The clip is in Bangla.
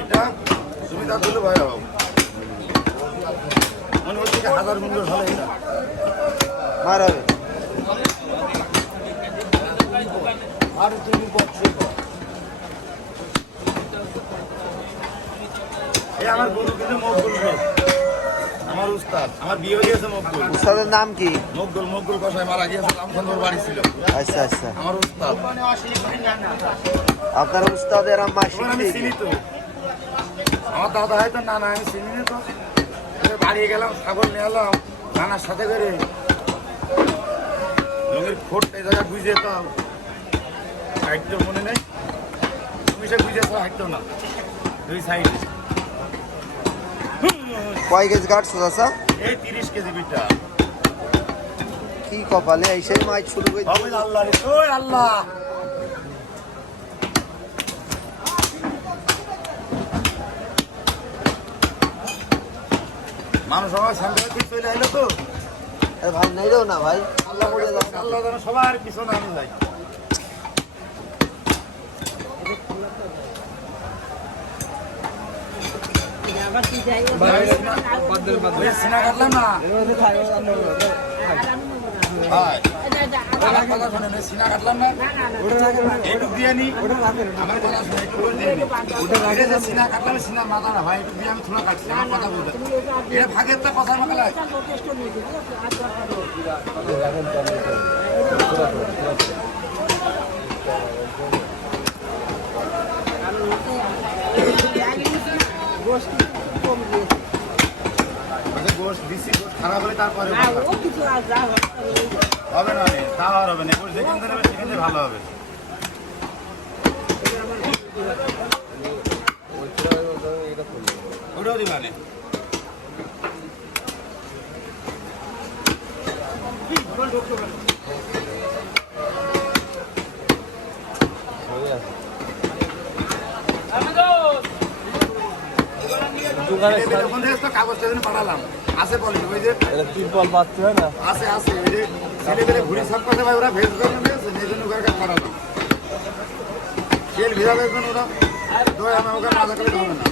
এটা সুবিধা দিলে ভাই হবে মনে হচ্ছে 1000 গুণ ভালো এটা মার হবে আর তুমি বলছো এই আমার গরু কিন্তু মকবুল রে আমার উস্তাদ আমার বিয়ে হয়ে গেছে মকবুল উস্তাদের নাম কি মকবুল কসাই মারা গিয়েছে রামচন্দ্র বাড়ি ছিল আচ্ছা আচ্ছা আমার উস্তাদ আপনার উস্তাদের আম্মা আমি চিনি তো আমার দাদা হয়তো নানা আমি চিনি না তো বাড়ি গেলাম ছাগল নিয়ে এলাম নানার সাথে করে রঙের খোট এই জায়গায় বুঝে যেতাম হাইটটা মনে নেই তুমি সে বুঝেছো হাইটটা না দুই সাইডে কয় কেজি কাটছো চাচা এই 30 কেজি বিটা কি কপালে এই মাছ শুরু করে হবে আল্লাহ রে ওই আল্লাহ মানুষ আমার সামনে ঠিক চলে আইলো তো ভাই নাই রেও না ভাই আল্লাহ আল্লাহ যেন সবার পিছনে আমি যাই সিনা কাটলাম না আমার কথা শোনেন সিনা কাটলাম না একটু দিয়ে নি আমার কথা শুনে একটু করে দিয়ে নি সিনা কাটলাম সিনা মাথা না ভাই একটু দিয়ে আমি থোড়া কাটছি আমার কথা বলতে এটা ভাগের তো কথা মাকালায় গোস্ত দিচ্ছি গোস্ত খারাপ হলে তারপরে হবে না তা হবে না গোস্ত যেখান থেকে সেখান থেকে ভালো হবে ওটাও দিবা না কাগজটা পাঠালাম আছে বলি ওই যে তিরপল পাচ্ছে না আছে ওই যে ছেলেদের ঘুরি সব কথা ভাই ওরা ভেজ করে নিয়েছে এই জন্য ওখানে পাঠালাম তেল ভিজা দেখবেন ওরা দই আমার ওখানে না থাকলে হবে না